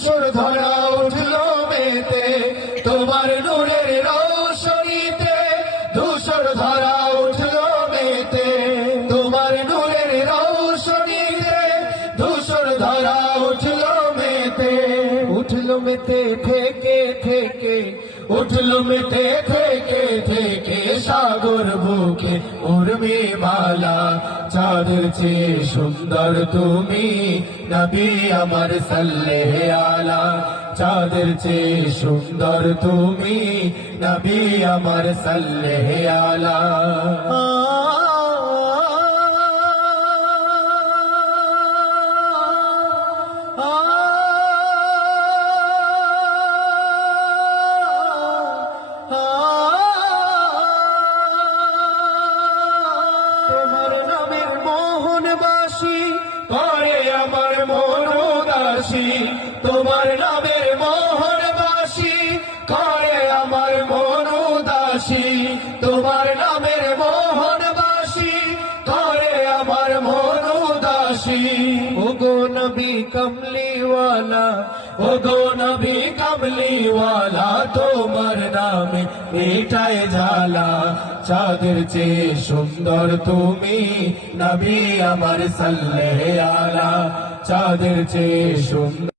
ধূসর ধরা উঠলো মেতে তোমার নূরের রৌশনীতে, ধূসর ধরা উঠলো মেতে তোমার নূরের রৌশনীতে, ধূসর ধরা উঠলো মেতে, উঠলো মেতে থেকে থেকে, উঠলো মেতে থেকে থেকে সাগর বুকে উর্মি মালা। চাঁদের চেয়ে সুন্দর তুমি নবী আমার সাল্লে আলা, চাঁদের চেয়ে সুন্দর তুমি নবী আমার সাল্লে আলা। তোমার নামের মোহনবাসী করে আমার মন উদাসী, তোমার নামের মোহনবাসী করে আমার মন উদাসী, তোমার নামের মোহনবাসী করে আমার মন উদাসী। ওগো নবী কমলিওয়ালা, ওগো নবী কমলিওয়ালা, তোমার নামে এটাই জ্বালা। চাঁদের চেয়ে সুন্দর তুমি নবী আমার সাল্লে আলা, চাঁদের চেয়ে সুন্দর